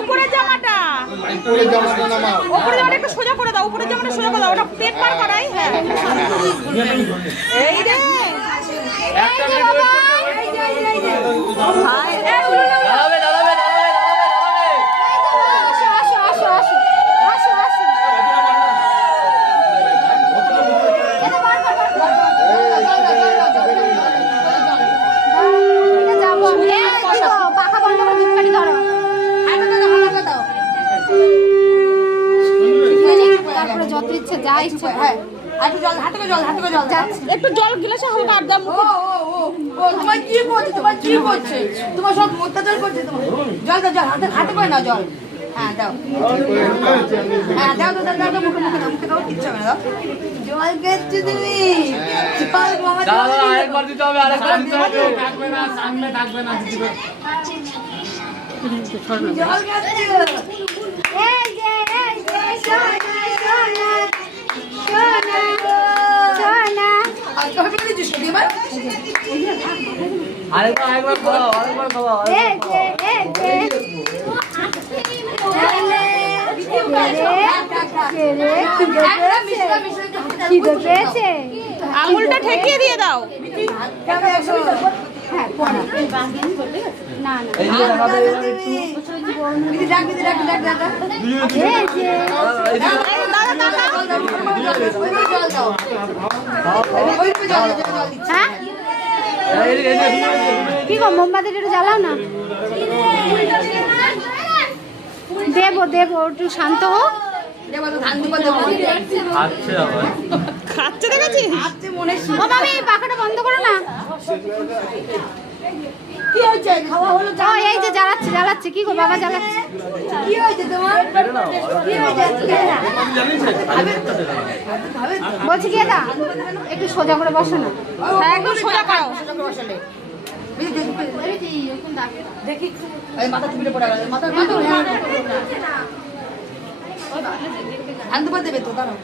উপরে জামাটা একটু সোজা করে দাও, উপরে জামাটা সোজা করে দাও, ওটা পেট পার করাই। হ্যাঁ এই রে যত ইচ্ছে যা ইচ্ছে। হ্যাঁ একটু জল, হাতে জল, হাতে জল, একটু জল গিলাসে হালকা আর দাম। তোমার কি করছে, তোমার কি করছে, তোমার সব অত্যাচার করছে। তোমার জল দাও, জল হাতে হাতে করে নাও জল। হ্যাঁ দাও, হ্যাঁ দাও দাও দাও দাও, মুখে মুখে দাও, মুখে দাও, কিচ্ছু হবে না। জল খেয়েছো তুমি, আরেকবার দিতে হবে, আরেকবার দিতে হবে। থাকবে না, সামনে থাকবে না, জল খেয়েছো। এই যে এই যে সোনা সোনা সোনা সোনা, আর কবে দিছিস তুই ভাই? আরেকবার খাওয়া, আরেকবার খাওয়া। এই যে আঙুলটা ঠেকিয়ে দিয়ে দাও। না কি গো, মোমবাতিটা একটু জ্বালাও না। দেবো দেবো, একটু শান্ত হোক। খাচ্ছে দেখেছিস? ও মামি, পাখাটা বন্ধ করো না। কি হয়েছে? খাওয়া হলো? এই যে জ্বালাচ্ছে জ্বালাচ্ছে। কি গো বাবা জ্বালাচ্ছে? কি হয়েছে তোমার? কি হয়েছে? বলছি কি দা, একটু সোজা করে বসো না। হ্যাঁ একদম সোজা করো। দেখি মাথা টুপিতে পড়ে গেল, মাথা ধান দুবার দেবে তো, দাঁড়াও।